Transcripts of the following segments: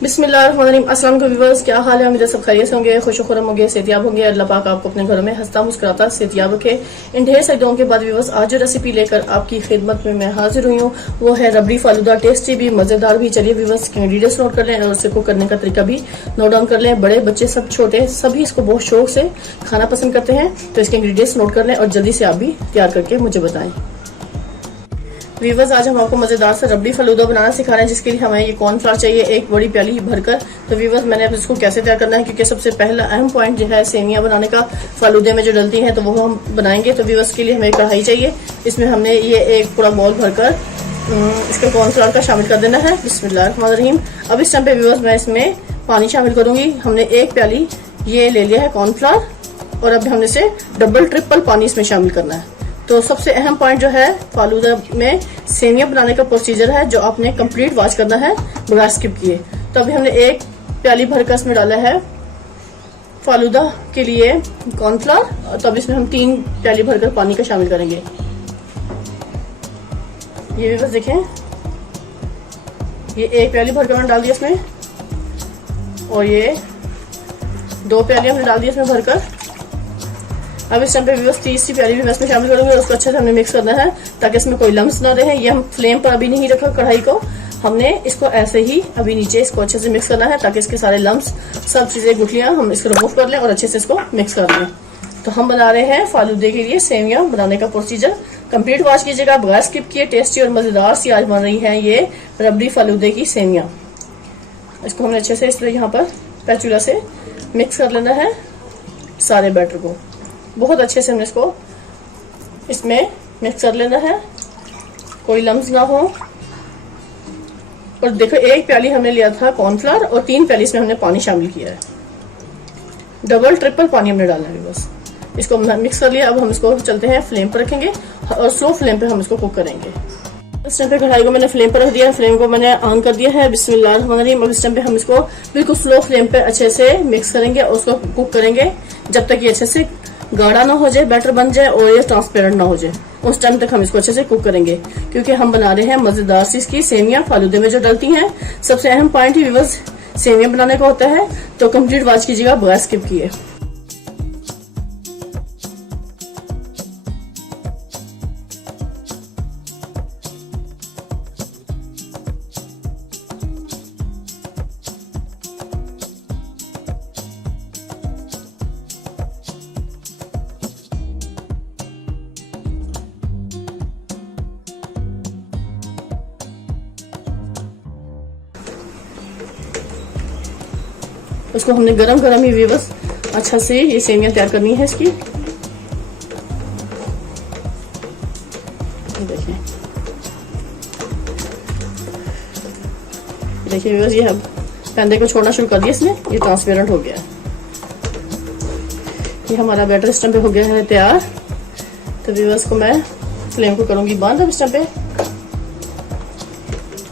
बिस्मिल्लाहिर्रहमानिर्रहीम। अस्सलाम वालेकुम व्यूअर्स, क्या हाल है? उम्मीद है सब खैरियत से होंगे, खुश खुरम होंगे, सेहतियाब होंगे। अल्लाह पाक आपको अपने घरों में हंसता मुस्कुराता सेहतियाब रखे। इन ढेर सारी दुआओं के बाद व्यूअर्स, आज जो रेसिपी लेकर आपकी खिदमत में मैं हाजिर हुई हूँ वो है रबड़ी फालूदा। टेस्टी भी, मजेदार भी। चलिए व्यूअर्स, इसके इंग्रेडिएंट्स नोट कर लें और उसे कुक करने का तरीका भी नोट डाउन कर लें। बड़े बच्चे सब छोटे सभी इसको बहुत शौक से खाना पसंद करते हैं, तो इसके इंग्रेडिएंट्स नोट कर लें और जल्दी से आप भी तैयार करके मुझे बताएं। वीवर्स, आज हम आपको मजेदार से रबड़ी फलूदा बनाना सिखा रहे हैं, जिसके लिए हमें ये कॉर्नफ्लावर चाहिए एक बड़ी प्याली भरकर। तो वीवर्स, मैंने अब इसको कैसे तैयार करना है, क्योंकि सबसे पहला अहम पॉइंट जो है सेवियां बनाने का, फालूदे में जो डलती हैं तो वो हम बनाएंगे। तो वीवर्स के लिए हमें कढ़ाई चाहिए, इसमें हमने ये एक पूरा बॉल भरकर इसके कॉर्नफ्लावर का शामिल कर देना है। बिस्मिल्लाहिर्रहमानिर्रहीम। अब इस टाइम पे व्यूअर्स मैं इसमें पानी शामिल करूंगी। हमने एक प्याली ये ले लिया है कॉर्नफ्लावर और अब हमने इसे डबल ट्रिपल पानी इसमें शामिल करना है। तो सबसे अहम पॉइंट जो है फालूदा में सेवियां बनाने का प्रोसीजर है, जो आपने कंप्लीट वॉच करना है बगैर स्किप किए। तो अभी हमने एक प्याली भरकर इसमें डाला है फालूदा के लिए कॉर्नफ्लावर, तो अब इसमें हम 3 प्याली भरकर पानी का शामिल करेंगे। ये भी बस देखें, ये एक प्याली भरकर हमने डाल दिया इसमें और ये 2 प्याली हमने डाल दी इसमें भरकर। अब इस टाइम पे व्यूअर्स तीसरी प्याली भी मैं इसमें शामिल करूंगी और उसको अच्छे से हमने मिक्स करना है ताकि इसमें कोई लम्स ना रहे। ये हम फ्लेम पर अभी नहीं रखा कढ़ाई को, हमने इसको ऐसे ही अभी नीचे इसको अच्छे से मिक्स करना है ताकि इसके सारे लम्स, सब चीजें, गुठलियां हम इसको रिमूव कर लें और अच्छे से इसको मिक्स कर लें। तो हम बना रहे हैं फालूदे के लिए सेवियां बनाने का प्रोसीजर। कंप्लीट वॉच कीजिएगा बगैर स्किप किए। टेस्टी और मजेदार सी आज बन रही है ये रबड़ी फालूदे की सेवियां। इसको हमने अच्छे से इस तरह यहाँ पर स्पैचुला से मिक्स कर लेना है सारे बैटर को। बहुत अच्छे से हमने इसको इसमें मिक्स कर लेना है, कोई लम्स ना हो। और देखो, एक प्याली हमने लिया था कॉर्नफ्लावर और 3 प्याली इसमें हमने पानी शामिल किया है। डबल ट्रिपल पानी हमने डालना है बस। इसको मिक्स कर लिया। अब हम इसको चलते हैं फ्लेम पर रखेंगे और स्लो फ्लेम पे हम इसको कुक करेंगे। इस टाइम पे कढ़ाई को मैंने फ्लेम पर रख दिया है, फ्लेम को मैंने ऑन कर दिया है। बिस्मिल्लाहिर्रहमानिर्रहीम। अब इस टाइम पे हम इसको बिल्कुल स्लो फ्लेम पे अच्छे से मिक्स करेंगे और उसको कुक करेंगे जब तक ये अच्छे से गाढ़ा ना हो जाए, बैटर बन जाए और ये ट्रांसपेरेंट ना हो जाए। उस टाइम तक हम इसको अच्छे से कुक करेंगे, क्योंकि हम बना रहे हैं मजेदार सी इसकी सेवियां फालूदे में जो डलती हैं। सबसे अहम पॉइंट ही व्यूअर्स सेवियां बनाने का होता है, तो कंप्लीट वॉच कीजिएगा बगैर स्किप किए। उसको हमने गरम गरम ही व्यूअर्स अच्छा से ये सेवियां तैयार करनी है इसकी। देखिए व्यूअर्स, ये पैंदे को छोड़ना शुरू कर दिया इसने, ये ट्रांसपेरेंट हो गया है। ये हमारा बैटर सिस्टम पे हो गया है तैयार। तो व्यूअर्स को मैं फ्लेम को करूंगी बंद। अब इस टाइम पे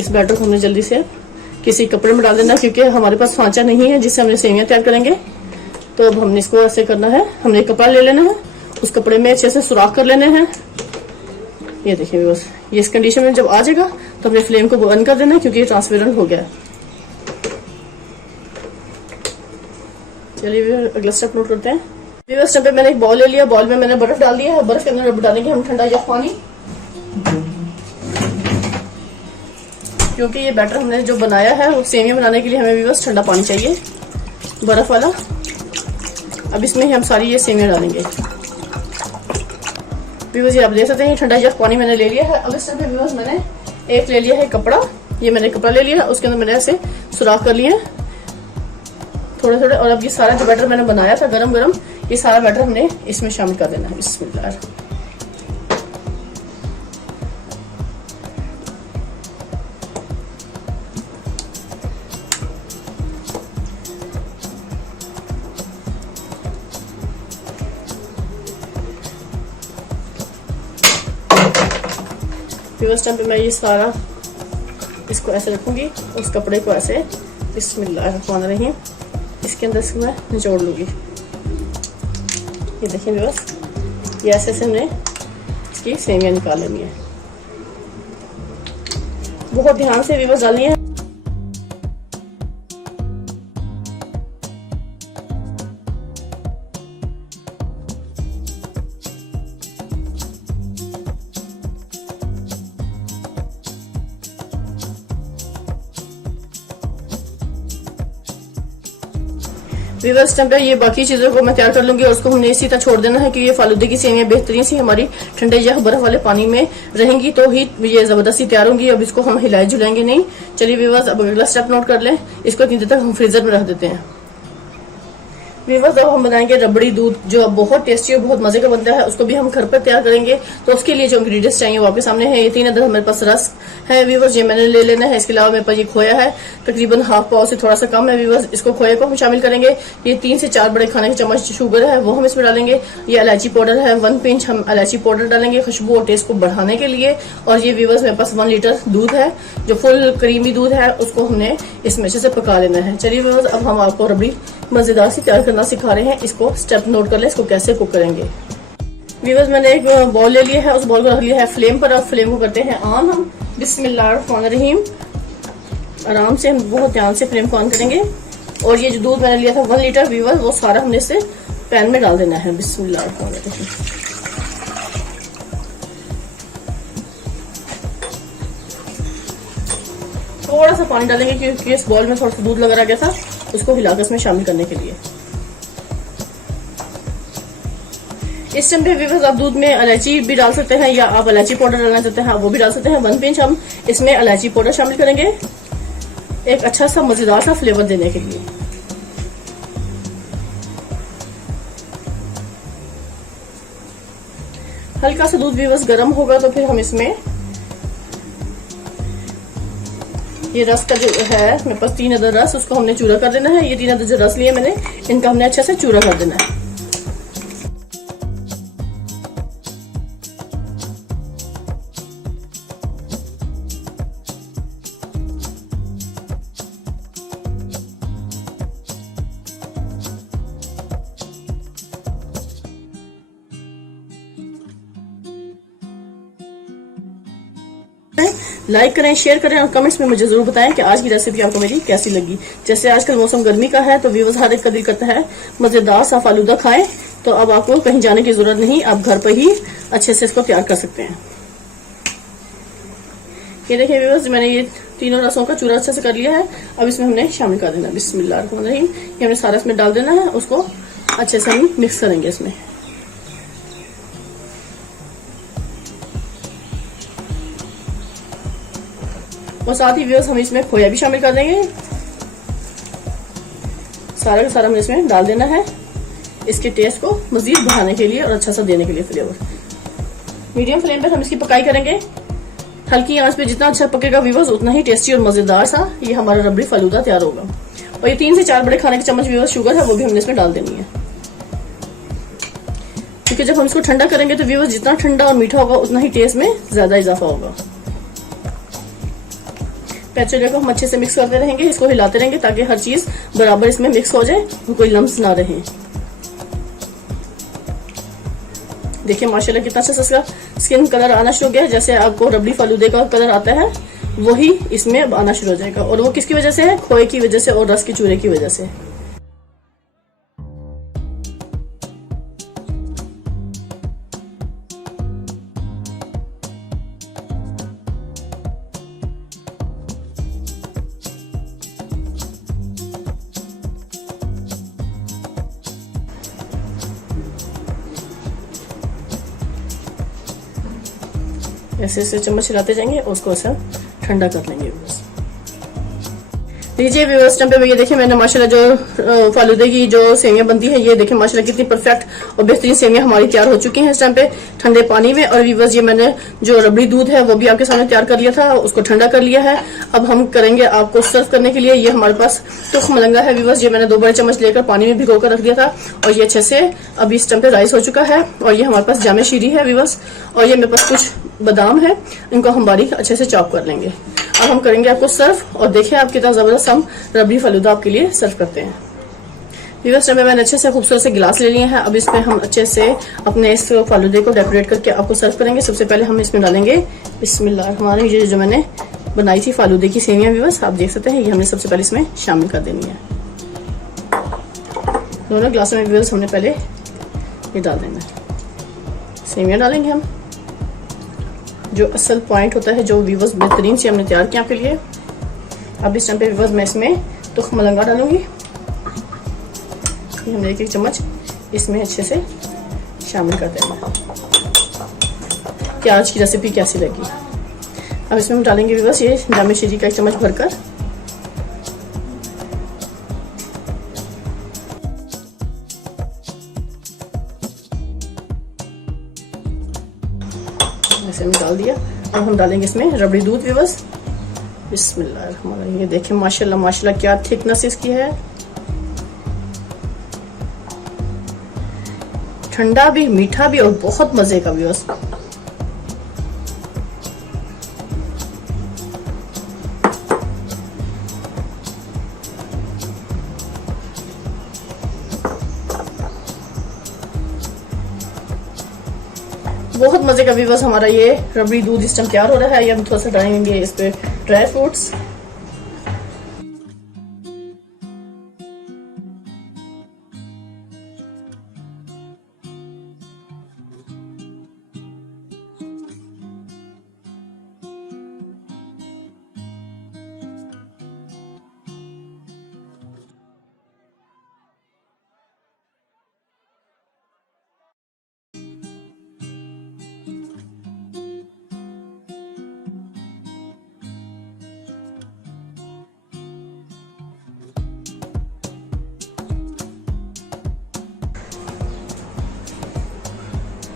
इस बैटर को हमने जल्दी से किसी कपड़े में डाल देना, क्योंकि हमारे पास सांचा नहीं है जिससे हमने सेवियां तैयार करेंगे। तो अब हमने इसको ऐसे करना है, हमने एक कपड़ा ले लेना है, उस कपड़े में अच्छे से सुराख कर लेने हैं। ये देखिए बस, ये इस कंडीशन में जब आ जाएगा तो हमने फ्लेम को बंद कर देना है, क्योंकि ये ट्रांसपेरेंट हो गया है। चलिए अगला स्टेप नोट करते हैं। व्यूअर्स, स्टेप पे मैंने एक बॉल ले लिया, बॉल में मैंने बर्फ डाल दिया है। बर्फ के अंदर डालेंगे हम ठंडा या पानी, क्योंकि ये बैटर हमने जो बनाया है वो सेवियां बनाने के लिए हमें व्यूअर्स ठंडा पानी चाहिए, बर्फ वाला। अब इसमें ही हम सारी ये सेवियां डालेंगे। व्यूअर्स, ये आप देख सकते हैं ठंडा या पानी मैंने ले लिया है। अब इस टाइम पे व्यूअर्स मैंने एक ले लिया है कपड़ा, ये मैंने कपड़ा ले लिया है, उसके अंदर मैंने ऐसे सुराख कर लिए थोड़े थोड़े। और अब ये सारा जो बैटर मैंने बनाया था गरम गरम, ये सारा बैटर हमने इसमें शामिल कर देना है। बिस्मिल्लाह। व्यूअर्स, टाइम पे मैं ये सारा इसको ऐसे रखूंगी, उस कपड़े को ऐसे बिस्मिल्लाहिर्रहमानिर्रहीम इसके अंदर से मैं निचोड़ लूंगी। ये देखिए व्यूअर्स, ये ऐसे से हमने इसकी सेवियां निकाल लेनी है। बहुत ध्यान से व्यूअर्स डालनी है। वीवर्स टाइम पे ये बाकी चीजों को मैं तैयार कर लूंगी और उसको हमने इसी तरह छोड़ देना है कि ये फालूदे की सेवियां बेहतरीन सी हमारी ठंडे या बर्फ वाले पानी में रहेंगी तो ही ये जबरदस्ती तैयार होंगी। अब इसको हम हिलाए झुलाएंगे नहीं। चलिए वीवर्स अब अगला स्टेप नोट कर लें। इसको इतनी देर तक हम फ्रीजर में रख देते हैं। वीवर्स अब हम बनाएंगे रबड़ी दूध जो बहुत टेस्टी और बहुत मजे का बनता है, उसको भी हम घर पर तैयार करेंगे। तो उसके लिए जो इंग्रेडिएंट्स चाहिए वो आपके सामने है। ये 3 अदद हमारे पास रस है वीवर्स, ये मैंने ले लेना है। इसके अलावा मेरे पास ये खोया है, तकरीबन हाफ पाव से थोड़ा सा कम है वीवर्स। इसको खोए को हम शामिल करेंगे। ये 3 से 4 बड़े खाने के चम्मच शुगर है वो हम इसमें डालेंगे। ये इलायची पाउडर है, 1 पिंच हम इलायची पाउडर डालेंगे खुशबू और टेस्ट को बढ़ाने के लिए। और ये वीवर्स मेरे पास 1 लीटर दूध है जो फुल क्रीमी दूध है, उसको हमने इसमें अच्छे से पका लेना है। चलिए वीवर्स अब हम आपको रबड़ी मजेदार सी तैयार करना सिखा रहे हैं। इसको स्टेप नोट कर ले, इसको कैसे कुक करेंगे। वीवर्स मैंने एक बॉल ले लिया है, उस बॉल को रख लिया है फ्लेम पर। अब फ्लेम को करते हैं ऑन हम। बिस्मिल्लाहिर्रहमानिर्रहीम। आराम से हम बहुत ध्यान से फ्लेम को ऑन करेंगे। और ये जो दूध मैंने लिया था 1 लीटर वीवर्स, वो सारा हमने इसे पैन में डाल देना है। बिस्मिल्लाहिर्रहमानिर्रहीम। थोड़ा सा पानी डालेंगे क्योंकि इस बॉल में थोड़ा सा दूध लगा रह गया था, उसको हिलाकर इसमें शामिल करने के लिए। इस टाइम पे वीवर्स आप दूध में इलायची भी डाल सकते हैं या आप इलायची पाउडर डालना चाहते हैं वो भी डाल सकते हैं। 1 पिंच हम इसमें इलायची पाउडर शामिल करेंगे एक अच्छा सा मजेदार सा फ्लेवर देने के लिए। हल्का सा दूध वीवर्स गर्म होगा तो फिर हम इसमें ये रस का जो है मेरे पास 3 अदद रस, उसको हमने चूरा कर देना है। ये 3 अदद जो रस लिए मैंने, इनका हमने अच्छे से चूरा कर देना है। लाइक करें, शेयर करें और कमेंट्स में मुझे जरूर बताएं कि आज की रेसिपी आपको मेरी कैसी लगी। जैसे आजकल मौसम गर्मी का है तो व्यूअर्स हर एक का दिल करता है मजेदार सा फालूदा खाएं। तो अब आपको कहीं जाने की जरूरत नहीं, आप घर पर ही अच्छे से इसको तैयार कर सकते हैं। ये देखिए व्यूअर्स मैंने ये तीनों रसों का चूरा अच्छे से कर लिया है। अब इसमें हमने शामिल कर देना। बिस्मिल्लाहिर्रहमानिर्रहीम। ये हमने सारा इसमें डाल देना है, उसको अच्छे से हम मिक्स करेंगे इसमें। और साथ ही व्यूअर्स हम इसमें खोया भी शामिल कर देंगे। सारा का सारा हमें इसमें डाल देना है इसके टेस्ट को मजीद बढ़ाने के लिए और अच्छा सा देने के लिए फ्लेवर। मीडियम फ्लेम पर हम इसकी पकाई करेंगे। हल्की आंच पे जितना अच्छा पकेगा व्यूअर्स उतना ही टेस्टी और मजेदार सा ये हमारा रबड़ी फालूदा तैयार होगा। और ये 3 से 4 बड़े खाने के चम्मच व्यूअर्स शुगर है वो भी हमने इसमें डाल देनी है, क्योंकि जब हम इसको ठंडा करेंगे तो व्यूअर्स जितना ठंडा और मीठा होगा उतना ही टेस्ट में ज्यादा इजाफा होगा। पैचुलिया को हम अच्छे से मिक्स करते रहेंगे, इसको हिलाते रहेंगे ताकि हर चीज बराबर इसमें मिक्स हो जाए, कोई लम्स ना रहे। देखिए माशाल्लाह कितना अच्छा सा स्किन कलर आना शुरू हो गया है। जैसे आपको रबड़ी फालूदे का कलर आता है वही इसमें अब आना शुरू हो जाएगा। और वो किसकी वजह से है? खोए की वजह से और रस के चूरे की वजह से। ऐसे ऐसे चम्मच हिलाते जाएंगे और उसको ऐसा ठंडा कर लेंगे व्यूअर्स। लीजिए व्यूअर्स टाइम पे ये देखिए मैंने माशाल्लाह जो फालूदे की जो सेवियां बनती है ये देखिए माशाल्लाह कितनी परफेक्ट और बेहतरीन सेवियां हमारी तैयार हो चुकी हैं इस टाइम पे ठंडे पानी में। और व्यूअर्स ये मैंने जो रबड़ी दूध है वो भी आपके सामने तैयार कर लिया था, उसको ठंडा कर लिया है। अब हम करेंगे आपको सर्व करने के लिए। ये हमारे पास तुख मलंगा है व्यूअर्स, ये मैंने 2 बड़े चम्मच लेकर पानी में भिगो कर रख दिया था और ये अच्छे से अभी इस टाइम पे राइस हो चुका है। और ये हमारे पास जामे शीरी है व्यूअर्स, और ये मेरे पास कुछ बादाम है, इनको हम बारीक अच्छे से चॉप कर लेंगे। अब हम करेंगे आपको सर्व और देखिए आप कितना जबरदस्त हम रबड़ी फालूदा आपके लिए सर्व करते हैं। व्यूअर्स मैंने अच्छे से खूबसूरत से गिलास ले लिए हैं। अब इसमें हम अच्छे से अपने इस फालूदे को डेकोरेट करके आपको सर्व करेंगे। सबसे पहले हम इसमें डालेंगे बिस्मिल्लाहिर्रहमानिर्रहीम। ये जो मैंने बनाई थी फालूदे की सेवियां व्यूअर्स आप देख सकते हैं, ये हमने सबसे पहले इसमें शामिल कर देनी है। दोनों गिलासों में व्यूअर्स हमने पहले ये डाल देना है। सेवियां डालेंगे हम, जो असल पॉइंट होता है जो व्यूअर्स बेहतरीन से हमने तैयार किया आपके लिए। अब इस टाइम पे व्यूअर्स मैं इसमें तुख मलंगा डालूंगी। अभी हम एक चम्मच इसमें अच्छे से शामिल कर देंगे कि आज की रेसिपी कैसी लगी। अब इसमें हम डालेंगे व्यूअर्स ये जामे शीरी का 1 चम्मच भरकर। ऐसे हम डाल दिया। अब हम डालेंगे इसमें रबड़ी दूध व्यूअर्स। बिस्मिल्लाह। ये देखें माशाल्लाह माशाल्लाह क्या थिकनेस इसकी है, ठंडा भी मीठा भी और बहुत मजे का व्यूअर्स। बहुत मजे का व्यूअर्स हमारा ये रबड़ी दूध इस टाइम तैयार हो रहा है। ये हम थोड़ा सा डालेंगे इस पे ड्राई फ्रूट्स।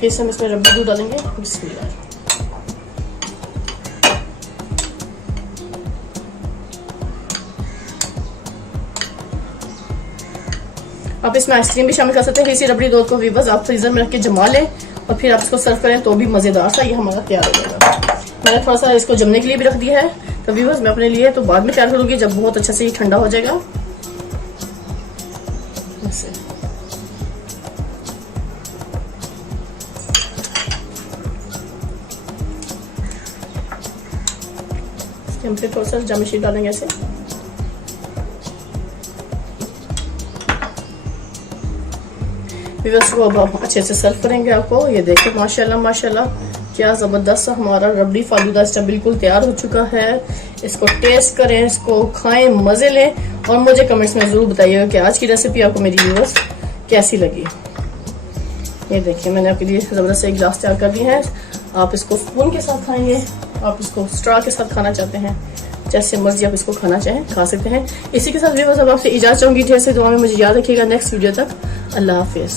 फिर हम इसमें रबड़ी दूध डालेंगे। बिस्मिल्लाह। आप इसमें आइसक्रीम भी शामिल कर सकते हैं। इसी रबड़ी दूध को व्यूअर्स आप फ्रीजर में रख के जमा लें और फिर आप इसको सर्व करें तो भी मजेदार सा ये हमारा तैयार हो जाएगा। मैंने थोड़ा सा इसको जमने के लिए भी रख दिया है, तो व्यूअर्स मैं अपने लिए तो बाद में तैयार करूंगी जब बहुत अच्छे से ये ठंडा हो जाएगा। हम फिर थोड़ा सा जामे शीरी डालेंगे ऐसे। व्यूअर्स को अब अच्छे से सर्व करेंगे आपको। ये देखो माशाल्लाह माशाल्लाह क्या जबरदस्त हमारा रबड़ी फालूदा इस टाइम बिल्कुल तैयार हो चुका है। इसको टेस्ट करें, इसको खाएं, मजे लें और मुझे कमेंट्स में जरूर बताइएगा कि आज की रेसिपी आपको मेरी व्यूअर्स कैसी लगी। ये देखिए मैंने आपके लिए जबरदस्त एक गिलास तैयार कर दिया है। आप इसको स्पून के साथ खाएंगे, आप इसको स्ट्रॉ के साथ खाना चाहते हैं, जैसे मर्जी आप इसको खाना चाहें खा सकते हैं। इसी के साथ व्यूअर्स अब आपसे इजाजत चाहूंगी। ढेर से दुआ में मुझे याद रखिएगा। नेक्स्ट वीडियो तक अल्लाह हाफिज।